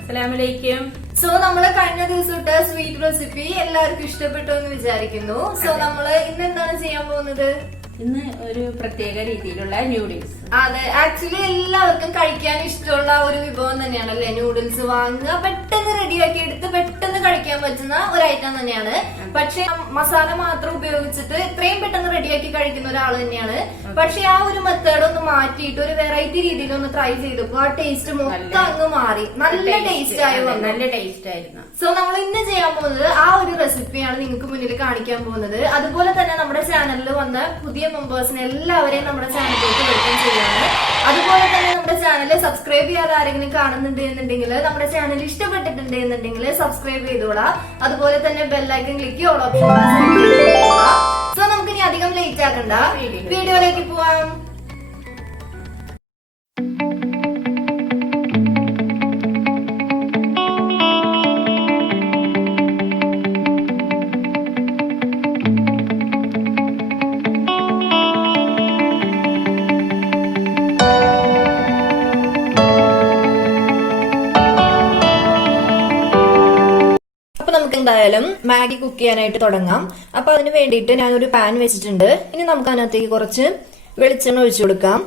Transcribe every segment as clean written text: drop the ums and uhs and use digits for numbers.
അസ്സലാമലൈക്കും. സോ നമ്മള് കഴിഞ്ഞ ദിവസം ഇട്ട സ്വീറ്റ് റെസിപ്പി എല്ലാവർക്കും ഇഷ്ടപ്പെട്ടു എന്ന് വിചാരിക്കുന്നു. സോ നമ്മള് ഇന്ന് എന്താണ് ചെയ്യാൻ പോകുന്നത്? ഇന്ന് ഒരു പ്രത്യേക രീതിയിലുള്ള ന്യൂഡിൽസ്. അതെ, ആക്ച്വലി എല്ലാവർക്കും കഴിക്കാൻ ഇഷ്ടമുള്ള ഒരു വിഭവം തന്നെയാണല്ലേ ന്യൂഡിൽസ്. വാങ്ങുക, പെട്ടെന്ന് റെഡിയാക്കി എടുത്ത് പെട്ടെന്ന് കഴിക്കാൻ പറ്റുന്ന ഒരു ഐറ്റം തന്നെയാണ്. പക്ഷെ മസാല മാത്രം ഉപയോഗിച്ചിട്ട് ഇത്രയും പെട്ടെന്ന് റെഡിയാക്കി കഴിക്കുന്ന ഒരാൾ തന്നെയാണ്. പക്ഷെ ആ ഒരു മെത്തേഡ് ഒന്ന് മാറ്റിയിട്ട് ഒരു വെറൈറ്റി രീതിയിൽ ഒന്ന് ട്രൈ ചെയ്തപ്പോ ആ ടേസ്റ്റ് മൊത്തം അങ്ങ് മാറി. നല്ല ടേസ്റ്റ് ആയി വന്നു. നല്ല ടേസ്റ്റ് ആയിരുന്നു. സോ നമ്മൾ ഇന്ന് ചെയ്യാൻ പോകുന്നത് ആ ഒരു റെസിപ്പിയാണ് നിങ്ങൾക്ക് മുന്നിൽ കാണിക്കാൻ പോകുന്നത്. അതുപോലെ തന്നെ നമ്മുടെ ചാനലിൽ വന്ന പുതിയ മെമ്പേഴ്സിനെ എല്ലാവരെയും നമ്മുടെ ചാനലിലേക്ക് വെൽക്കം ചെയ്യാണ്. അതുപോലെ തന്നെ നമ്മുടെ ചാനൽ സബ്സ്ക്രൈബ് ചെയ്യാതെ ആരെങ്കിലും കാണുന്നുണ്ട് എന്നുണ്ടെങ്കിൽ, നമ്മുടെ ചാനൽ ഇഷ്ടപ്പെട്ടിട്ടുണ്ട് എന്നുണ്ടെങ്കിൽ സബ്സ്ക്രൈബ് ചെയ്തോളാം. അതുപോലെ തന്നെ bell icon click all option. So നമുക്ക് ഇനി അധികം ലേറ്റ് ആക്കണ്ട, വീഡിയോയിലേക്ക് പോവാം. എന്തായാലും മാഗി കുക്ക് ചെയ്യാനായിട്ട് തുടങ്ങാം. അപ്പൊ അതിന് വേണ്ടിയിട്ട് ഞാനൊരു പാൻ വെച്ചിട്ടുണ്ട്. ഇനി നമുക്ക് അതിനകത്തേക്ക് കുറച്ച് വെളിച്ചെണ്ണ ഒഴിച്ചു കൊടുക്കാം.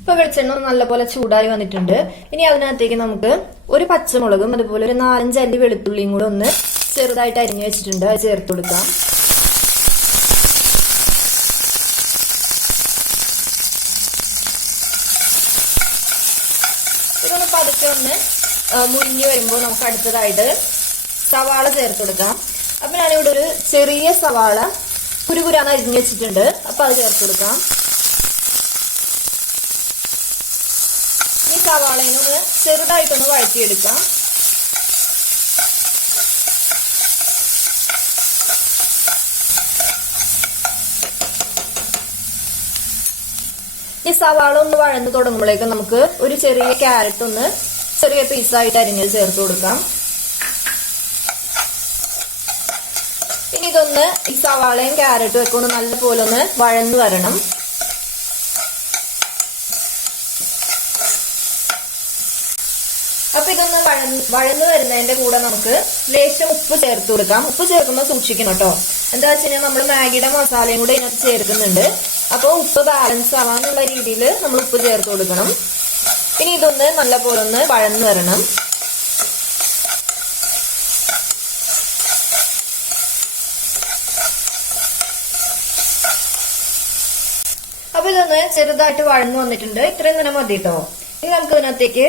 ഇപ്പൊ വെളിച്ചെണ്ണ നല്ലപോലെ ചൂടായി വന്നിട്ടുണ്ട്. ഇനി അതിനകത്തേക്ക് നമുക്ക് ഒരു പച്ചമുളകും അതുപോലെ ഒരു 4-5 അല്ലി വെളുത്തുള്ളിയും കൂടെ ഒന്ന് ചെറുതായിട്ട് അരിഞ്ഞു വെച്ചിട്ടുണ്ട്, അത് ചേർത്ത് കൊടുക്കാം. ഇതൊന്ന് പതുക്കെ ഒന്ന് മുരിഞ്ഞു വരുമ്പോൾ നമുക്ക് അടുത്തതായിട്ട് സവാള ചേർത്ത് കൊടുക്കാം. അപ്പൊ ഞാനിവിടെ ഒരു ചെറിയ സവാള കുരുകുരാന്ന് അരിഞ്ഞു വെച്ചിട്ടുണ്ട്. അപ്പൊ അത് ചേർത്ത് കൊടുക്കാം. ഈ സവാളയിനൊന്ന് ചെറുതായിട്ടൊന്ന് വഴറ്റിയെടുക്കാം. ഈ സവാള ഒന്ന് വഴന്ന് തുടങ്ങുമ്പോഴേക്കും നമുക്ക് ഒരു ചെറിയ ക്യാരറ്റ് ഒന്ന് ചെറിയ പീസായിട്ട് അരിഞ്ഞത് ചേർത്ത് കൊടുക്കാം. ഇനി ഇതൊന്ന് ഈ സവാളയും ക്യാരറ്റും ഒക്കെ ഒന്ന് നല്ലപോലെ ഒന്ന് വഴന്നു വരണം. അപ്പൊ ഇതൊന്ന് വഴന്നു വരുന്നതിന്റെ കൂടെ നമുക്ക് ലേശം ഉപ്പ് ചേർത്ത് കൊടുക്കാം. ഉപ്പ് ചേർക്കുമ്പോൾ സൂക്ഷിക്കണം കേട്ടോ. എന്താ വെച്ച് കഴിഞ്ഞാൽ നമ്മൾ മാഗിയുടെ മസാലയും കൂടെ ഇതിനകത്ത് ചേർക്കുന്നുണ്ട്. അപ്പൊ ഉപ്പ് ബാലൻസ് ആവാനുള്ള രീതിയിൽ നമ്മൾ ഉപ്പ് ചേർത്ത് കൊടുക്കണം. ഇനി ഇതൊന്ന് നല്ലപോലെ ഒന്ന് വഴന്നു വരണം. അപ്പൊ ഇതൊന്ന് ചെറുതായിട്ട് വഴന്നു വന്നിട്ടുണ്ട്. ഇത്രയും തന്നെ മതി കേട്ടോ. ഇനി നമുക്ക് ഇതിനകത്തേക്ക്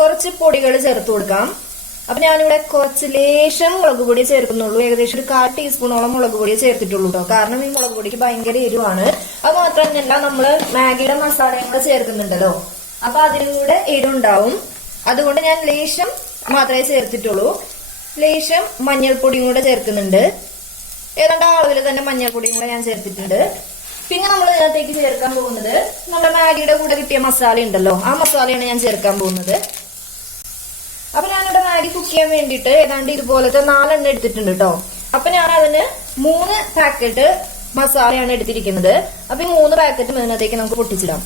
കുറച്ച് പൊടികൾ ചേർത്ത് കൊടുക്കാം. അപ്പൊ ഞാനിവിടെ കുറച്ച് ലേശം മുളക് പൊടി ചേർക്കുന്നുള്ളൂ. ഏകദേശം ഒരു 1/4 ടീസ്പൂണോളം മുളക് പൊടിയെ ചേർത്തിട്ടുള്ളൂ കേട്ടോ. കാരണം ഈ മുളക് പൊടിക്ക് ഭയങ്കര എരിവാണ്. അത് മാത്രമല്ല നമ്മള് മാഗിയുടെ മസാലയും കൂടെ ചേർക്കുന്നുണ്ടല്ലോ, അപ്പൊ അതിനും കൂടെ എരിവുണ്ടാവും. അതുകൊണ്ട് ഞാൻ ലേശം മാത്രമേ ചേർത്തിട്ടുള്ളൂ. ലേശം മഞ്ഞൾപ്പൊടിയും കൂടെ ചേർക്കുന്നുണ്ട്. ഏതാണ്ട് അളവിൽ തന്നെ മഞ്ഞൾപ്പൊടിയും കൂടെ ഞാൻ ചേർത്തിട്ടുണ്ട്. പിന്നെ നമ്മൾ ഇതിനകത്തേക്ക് ചേർക്കാൻ പോകുന്നത് നമ്മുടെ മാഗിയുടെ കൂടെ കിട്ടിയ മസാല ഉണ്ടല്ലോ, ആ മസാലയാണ് ഞാൻ ചേർക്കാൻ പോകുന്നത്. അപ്പൊ ഞാനിവിടെ മാഗി കുക്ക് ചെയ്യാൻ വേണ്ടിയിട്ട് ഏതാണ്ട് ഇതുപോലത്തെ 4 എണ്ണം എടുത്തിട്ടുണ്ട് കേട്ടോ. അപ്പൊ ഞാൻ അതിന് 3 പാക്കറ്റ് മസാലയാണ് എടുത്തിരിക്കുന്നത്. അപ്പൊ ഈ 3 പാക്കറ്റ് ഇതിനകത്തേക്ക് നമുക്ക് പൊട്ടിച്ചിടാം.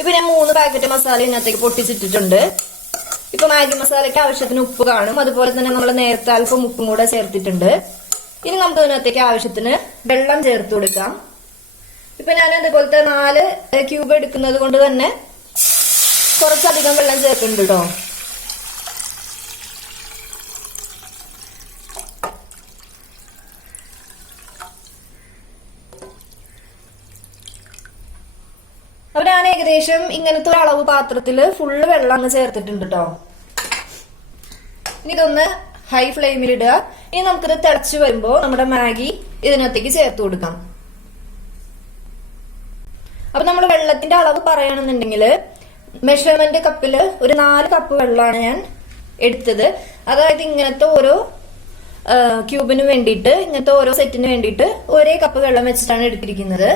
ഇപ്പൊ ഞാൻ 3 പാക്കറ്റ് മസാല ഇതിനകത്തേക്ക് പൊട്ടിച്ചിട്ടിട്ടുണ്ട്. ഇപ്പൊ മാഗി മസാലയ്ക്ക് ആവശ്യത്തിന് ഉപ്പ് കാണും. അതുപോലെ തന്നെ നമ്മൾ നേരത്തെ അല്പം ഉപ്പും കൂടെ ചേർത്തിട്ടുണ്ട്. ഇനി നമുക്ക് ഇതിനകത്തേക്ക് ആവശ്യത്തിന് വെള്ളം ചേർത്ത് കൊടുക്കാം. ഇപ്പൊ ഞാൻ അതുപോലത്തെ 4 ക്യൂബ് എടുക്കുന്നത് കൊണ്ട് തന്നെ കുറച്ചധികം വെള്ളം ചേർക്കുന്നുണ്ട് കേട്ടോ. അപ്പൊ ഞാൻ ഏകദേശം ഇങ്ങനത്തെ ഒരു അളവ് പാത്രത്തില് ഫുള്ള് വെള്ളം അങ്ങ് ചേർത്തിട്ടുണ്ട് കേട്ടോ. ഇനി ഇതൊന്ന് ഹൈ ഫ്ലെയിമിൽ ഇടുക. ഇനി നമുക്കിത് തിളച്ച് വരുമ്പോ നമ്മുടെ മാഗി ഇതിനകത്തേക്ക് ചേർത്ത് കൊടുക്കാം. അപ്പൊ നമ്മൾ വെള്ളത്തിന്റെ അളവ് പറയുകയാണെന്നുണ്ടെങ്കിൽ മെഷർമെന്റ് കപ്പില് ഒരു 4 കപ്പ് വെള്ളമാണ് ഞാൻ എടുത്തത്. അതായത് ഇങ്ങനത്തെ ഓരോ ക്യൂബിന് വേണ്ടിയിട്ട്, ഇങ്ങനത്തെ ഓരോ സെറ്റിന് വേണ്ടിയിട്ട് ഒരേ കപ്പ് വെള്ളം വെച്ചിട്ടാണ് എടുത്തിരിക്കുന്നത്.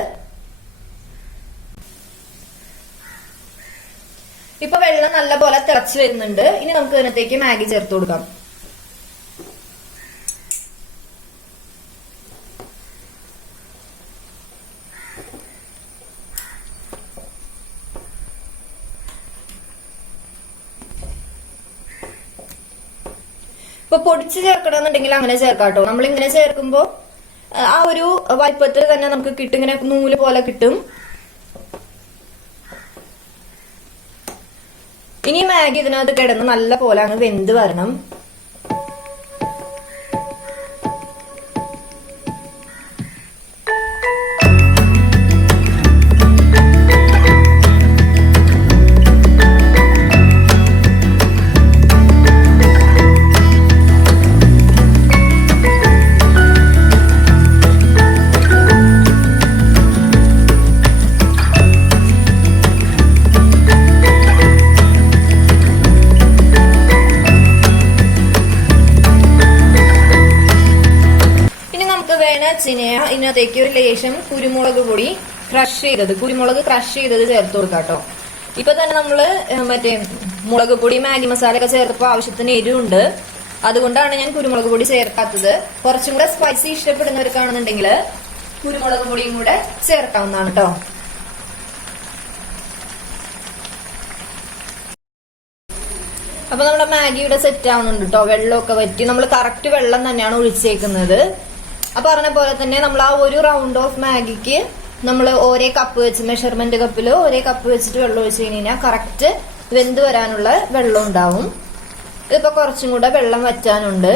ഇപ്പൊ വെള്ളം നല്ല പോലെ തിളച്ച് വരുന്നുണ്ട്. ഇനി നമുക്ക് ഇതിനകത്തേക്ക് മാഗി ചേർത്ത് കൊടുക്കാം. ഇപ്പൊ പൊടിച്ച് ചേർക്കണമെന്നുണ്ടെങ്കിൽ അങ്ങനെ ചേർക്കാട്ടോ. നമ്മൾ ഇങ്ങനെ ചേർക്കുമ്പോ ആ ഒരു വൈപ്പത്തിൽ തന്നെ നമുക്ക് കിട്ടും, ഇങ്ങനെ നൂല് പോലെ കിട്ടും. ഇനി മാഗി ഇതിനകത്ത് കിടന്ന് നല്ല പോലെ അങ്ങ് വെന്ത് വരണം. ഇതിനകത്തേക്ക് ഒരു ലേശം കുരുമുളക് പൊടി കുരുമുളക് ക്രഷ് ചെയ്തത് ചേർത്ത് കൊടുക്കാട്ടോ. ഇപ്പൊ തന്നെ നമ്മള് മറ്റേ മുളക് പൊടി മാഗി മസാല ഒക്കെ ചേർത്തപ്പോ ആവശ്യത്തിന് എരിവുണ്ട്, അതുകൊണ്ടാണ് ഞാൻ കുരുമുളക് പൊടി ചേർക്കാത്തത്. കുറച്ചും കൂടെ സ്പൈസി ഇഷ്ടപ്പെടുന്നവർക്കാണെന്നുണ്ടെങ്കിൽ കുരുമുളക് പൊടിയും കൂടെ ചേർക്കാവുന്നതാണ് കേട്ടോ. അപ്പൊ നമ്മുടെ മാഗിയുടെ സെറ്റ് ആവുന്നുണ്ട് കേട്ടോ. വെള്ളമൊക്കെ വറ്റി നമ്മൾ കറക്റ്റ് വെള്ളം തന്നെയാണ് ഒഴിച്ചേക്കുന്നത്. അപ്പൊ പറഞ്ഞ പോലെ തന്നെ നമ്മൾ ആ ഒരു റൗണ്ട് ഓഫ് മാഗിക്ക് നമ്മൾ ഒരേ കപ്പ് വെച്ച് മെഷർമെന്റ് കപ്പിൽ ഒരേ കപ്പ് വെച്ചിട്ട് വെള്ളം ഒഴിച്ച് കഴിഞ്ഞാൽ കറക്റ്റ് വെന്ത് വരാനുള്ള വെള്ളം ഉണ്ടാവും. ഇതിപ്പോ കുറച്ചും കൂടെ വെള്ളം വറ്റാനുണ്ട്.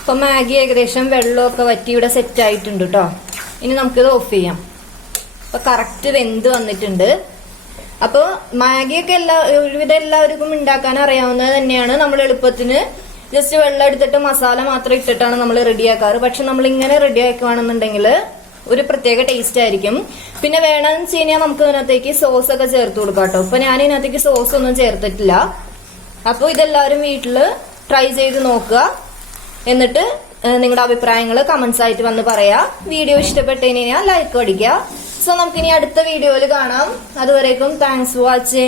ഇപ്പൊ മാഗി ഏകദേശം വെള്ളമൊക്കെ വറ്റി ഇവിടെ സെറ്റ് ആയിട്ടുണ്ട് കേട്ടോ. ഇനി നമുക്കിത് ഓഫ് ചെയ്യാം. അപ്പൊ കറക്റ്റ് വെന്ത് വന്നിട്ടുണ്ട്. അപ്പൊ മാഗിയൊക്കെ ഒരുവിധം എല്ലാവർക്കും ഉണ്ടാക്കാൻ അറിയാവുന്നത് തന്നെയാണ്. നമ്മൾ എളുപ്പത്തിന് ജസ്റ്റ് വെള്ളം എടുത്തിട്ട് മസാല മാത്രം ഇട്ടിട്ടാണ് നമ്മൾ റെഡിയാക്കാറ്. പക്ഷെ നമ്മൾ ഇങ്ങനെ റെഡിയാക്കുകയാണെന്നുണ്ടെങ്കിൽ ഒരു പ്രത്യേക ടേസ്റ്റ് ആയിരിക്കും. പിന്നെ വേണമെന്ന് വെച്ച് കഴിഞ്ഞാൽ നമുക്ക് ഇതിനകത്തേക്ക് സോസ് ഒക്കെ ചേർത്ത് കൊടുക്കാം കേട്ടോ. ഇപ്പൊ ഞാൻ ഇതിനകത്തേക്ക് സോസ് ഒന്നും ചേർത്തിട്ടില്ല. അപ്പൊ ഇതെല്ലാവരും വീട്ടില് ട്രൈ ചെയ്ത് നോക്കുക. എന്നിട്ട് നിങ്ങളുടെ അഭിപ്രായങ്ങൾ കമന്റ്സ് ആയിട്ട് വന്ന് പറയാ. വീഡിയോ ഇഷ്ടപ്പെട്ടു കഴിഞ്ഞാൽ ലൈക്ക് അടിക്കുക. സോ നമുക്കിനി അടുത്ത വീഡിയോയിൽ കാണാം. അതുവരേക്കും താങ്ക്സ് ഫോർ വാച്ചിങ്.